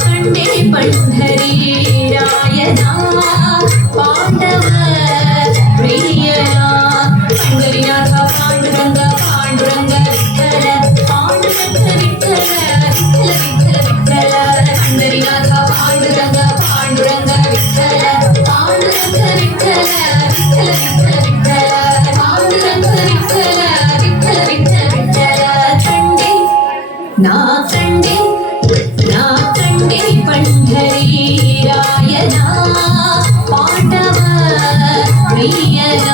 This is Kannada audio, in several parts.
ಕಂಡೆ ಪಂಢರಿ ರಾಯನ ಪಾಂಡವ ಪ್ರಿಯನ ಪಂಡರಿನಾಥ ಪಾಂಡುರಂಗ ಪಾಂಡುರಂಗ ವಿಠಲ ಪಾಂಡುರಂಗ ವಿಠಲ ವಿಠಲ ವಿಠಲ ವಿಠಲ ಪಂಡರಿನಾಥ ಪಾಂಡುರಂಗ ಪಾಂಡುರಂಗ ವಿಠಲ ಪಾಂಡುರಂಗ ವಿಠಲ ವಿಠಲ ವಿಠಲ ವಿಠಲ ಪಾಂಡುರಂಗ ವಿಠಲ ವಿಠಲ ವಿಠಲ ವಿಠಲ ಕಂಡೆ ನಾ ಕಂಡೆ ಪಂಢರಿ ರಾಯನ ಪಾಂಡವ ಪ್ರಿಯನ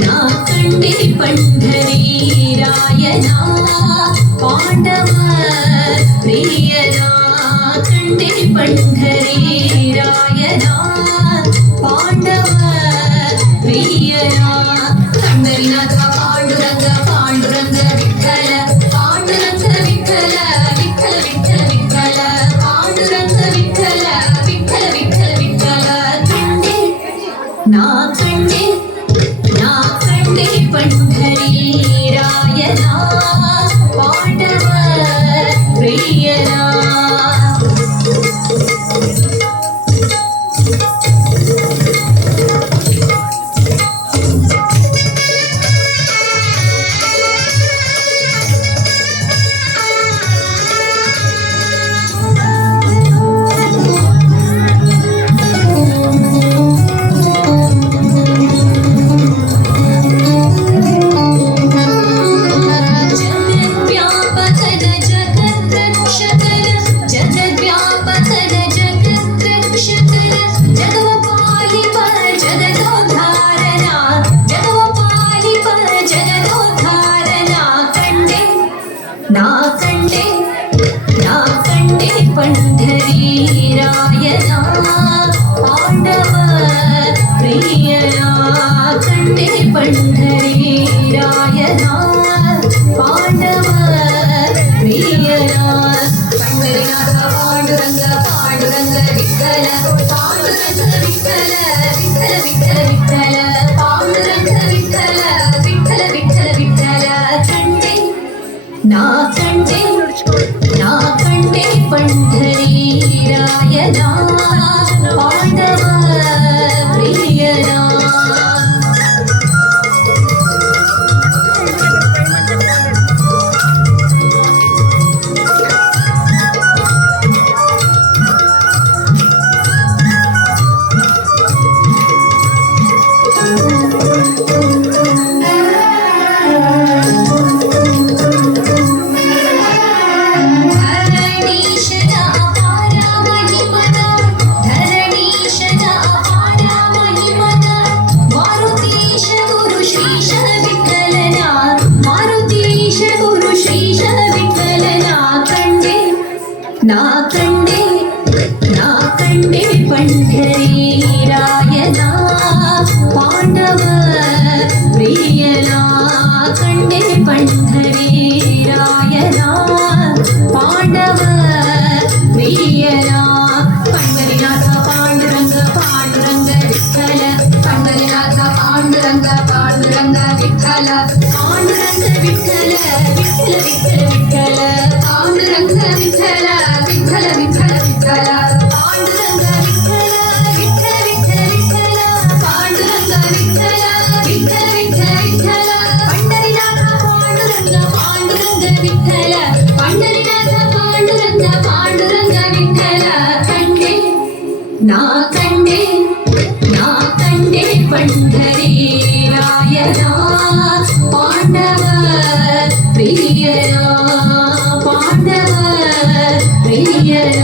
ನಾ ಕಂಡೆ ಪಂಢರಿ ರಾಯನ ಪಾಂಡವ ಪ್ರಿಯನ ಕಂಡೆ ಪಂಢರಿ ರಾಯನ ಪಾಂಡವ ಪ್ರಿಯನ ಪಂಡರಿನಾಥ ಪಾಂಡುರಂಗ ಪಾಂಡುರಂಗ ವಿಠಲ ಪಾಂಡುರಂಗ ವಿಠಲ ವಿಠಲ ವಿಠಲ ವಿಠಲ ಪಾಂಡುರಂಗ ವಿಠಲ ವಿಠಲ ವಿಠಲ ವಿಠಲ ಕಂಡೆ ನಾ ಕಂಡೆ ಪಂಢರಿ ರಾಯನ ಪಾಂಡವ ಪ್ರಿಯನ ನಾ ಕಂಡೆ ಪಂಢರಿ ರಾಯನ ಪಾಂಡವ ಪ್ರಿಯನ ಕಂಡೆ ಪಂಢರಿ ರಾಯನ ಪಾಂಡವ ಪ್ರಿಯನ ಪಂಡರಿನಾಥ ಪಾಂಡುರಂಗ ಪಾಂಡುರಂಗ ವಿಠಲ ಪಾಂಡುರಂಗ ವಿಠಲ ವಿಠಲ ವಿಠಲ ವಿಠಲ ಪಾಂಡುರಂಗ ವಿಠಲ ವಿಠಲ ವಿಠಲ ವಿಠಲ ಕಂಡೆ ನಾ ಕಂಡೆ ಪಂಢರಿ ರಾಯನ ಪಾಂಡವ ಪ್ರಿಯನ ನಾ ಕಂಡೆ ಪಂಢರಿ ರಾಯನ ಪಾಂಡವ ಪ್ರಿಯನ ಕಂಡೆ ಪಂಢರಿ ರಾಯನ ಪಾಂಡವ ಪ್ರಿಯನ ಪಂಡರಿನಾಥ ಪಾಂಡುರಂಗ ಪಾಂಡುರಂಗ ವಿಠಲ ಪಂಡರಿನಾಥ ಪಾಂಡುರಂಗ ಪಾಂಡುರಂಗ ವಿಠಲ ಪಾಂಡುರಂಗ ವಿಠಲ ವಿಠಲ ವಿಠಲ ವಿಠಲ ಪಾಂಡುರಂಗ ವಿಠಲ ವಿಠಲ ವಿಠಲ ವಿಠಲ ಪಾಂಡುರಂಗ ವಿಠಲ ವಿಠಲ ವಿಠಲ ವಿಠಲ ಪಾಂಡುರಂಗ ವಿಠಲ ವಿಠಲ ವಿಠಲ ವಿಠಲ ಪಂಡರಿನಾಥ ಪಾಂಡುರಂಗ ಪಾಂಡುರಂಗ ವಿಠಲ ಪಂಡರಿನಾಥ ಪಾಂಡುರಂಗ ಪಾಂಡುರಂಗ ವಿಠಲ ಕಂಡೆ ನಾ ಕಂಡೆ ಪಂಢರಿ ರಾಯನ ಪಾಂಡವ ಪ್ರಿಯನ ಪಾಂಡವ ಪ್ರಿಯನ